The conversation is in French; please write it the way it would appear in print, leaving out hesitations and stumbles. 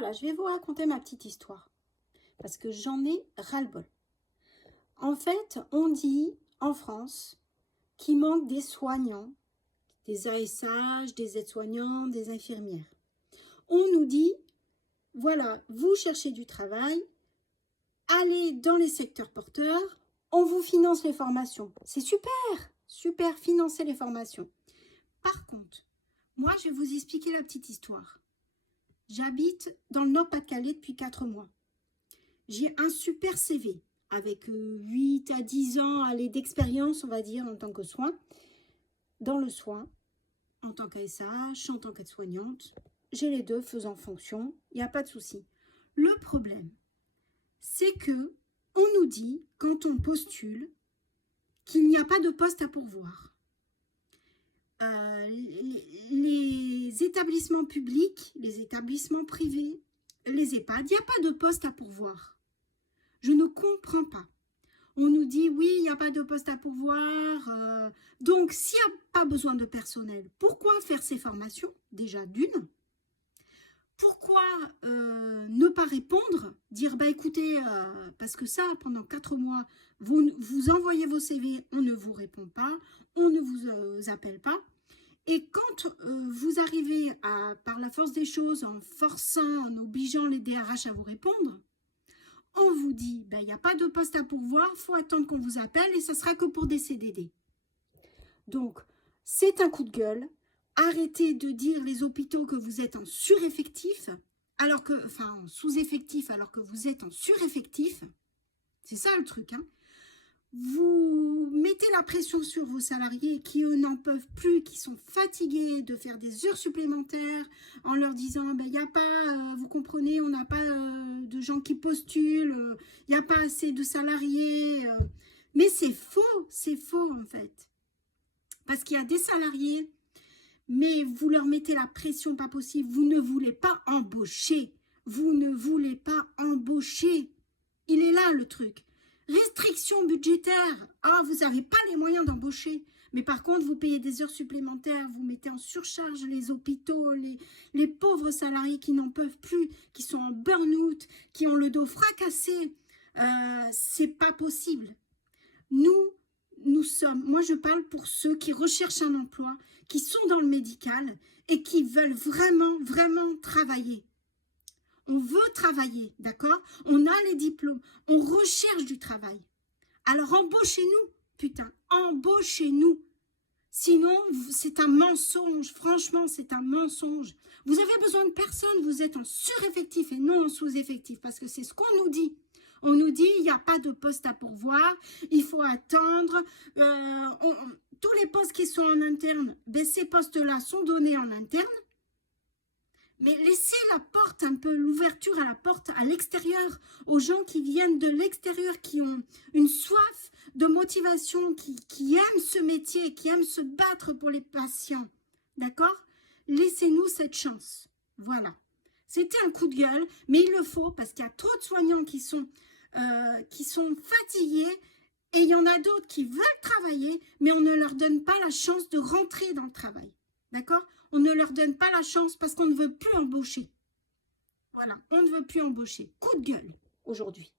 Voilà, je vais vous raconter ma petite histoire. Parce que j'en ai ras-le-bol. En fait, on dit en France qu'il manque des soignants, des ASH, des aides-soignants, des infirmières. On nous dit, voilà, vous cherchez du travail, allez dans les secteurs porteurs, on vous finance les formations. C'est super, super, financer les formations. Par contre, moi, je vais vous expliquer la petite histoire. J'habite dans le Nord-Pas-de-Calais depuis 4 mois. J'ai un super CV avec 8 à 10 ans d'expérience, on va dire, en tant que soin. Dans le soin, en tant qu'ASH, en tant qu'aide-soignante. J'ai les deux faisant fonction, il n'y a pas de souci. Le problème, c'est que on nous dit, quand on postule, qu'il n'y a pas de poste à pourvoir. Les établissements publics, les établissements privés, les EHPAD, il n'y a pas de poste à pourvoir. Je ne comprends pas. On nous dit, oui, il n'y a pas de poste à pourvoir. Donc, s'il n'y a pas besoin de personnel, pourquoi faire ces formations? Déjà, d'une. Pourquoi ne pas répondre? Dire, bah écoutez, parce que ça, pendant 4 mois, vous envoyez vos CV, on ne vous répond pas, on ne vous appelle pas. Et quand vous arrivez par la force des choses, en forçant, en obligeant les DRH à vous répondre, on vous dit, il n'y a pas de poste à pourvoir, il faut attendre qu'on vous appelle et ça sera que pour des CDD. Donc, c'est un coup de gueule. Arrêtez de dire les hôpitaux que vous êtes en sureffectif, en sous-effectif, alors que vous êtes en sureffectif. C'est ça le truc, hein. Vous mettez la pression sur vos salariés qui, eux, n'en peuvent plus, qui sont fatigués de faire des heures supplémentaires en leur disant, il n'y a pas, vous comprenez, on n'a pas de gens qui postulent, il n'y a pas assez de salariés. Mais c'est faux en fait. Parce qu'il y a des salariés, mais vous leur mettez la pression pas possible, vous ne voulez pas embaucher. Vous ne voulez pas embaucher. Il est là le truc. Restriction budgétaire. Ah, vous n'avez pas les moyens d'embaucher. Mais par contre, vous payez des heures supplémentaires, vous mettez en surcharge les hôpitaux, les pauvres salariés qui n'en peuvent plus, qui sont en burn-out, qui ont le dos fracassé. C'est pas possible. Nous sommes, moi je parle pour ceux qui recherchent un emploi, qui sont dans le médical et qui veulent vraiment, vraiment travailler. On veut travailler, d'accord? On a les diplômes, on recherche du travail. Alors embauchez-nous, putain, embauchez-nous. Sinon, c'est un mensonge, franchement, c'est un mensonge. Vous avez besoin de personne, vous êtes en sureffectif et non en sous-effectif, parce que c'est ce qu'on nous dit. On nous dit, il n'y a pas de poste à pourvoir, il faut attendre. Tous les postes qui sont en interne, ces postes-là sont donnés en interne. Mais laissez la porte un peu, l'ouverture à la porte à l'extérieur, aux gens qui viennent de l'extérieur, qui ont une soif de motivation, qui aiment ce métier, qui aiment se battre pour les patients. D'accord? Laissez-nous cette chance. Voilà. C'était un coup de gueule, mais il le faut parce qu'il y a trop de soignants qui sont fatigués et il y en a d'autres qui veulent travailler, mais on ne leur donne pas la chance de rentrer dans le travail. D'accord? On ne leur donne pas la chance parce qu'on ne veut plus embaucher. Voilà, on ne veut plus embaucher. Coup de gueule aujourd'hui.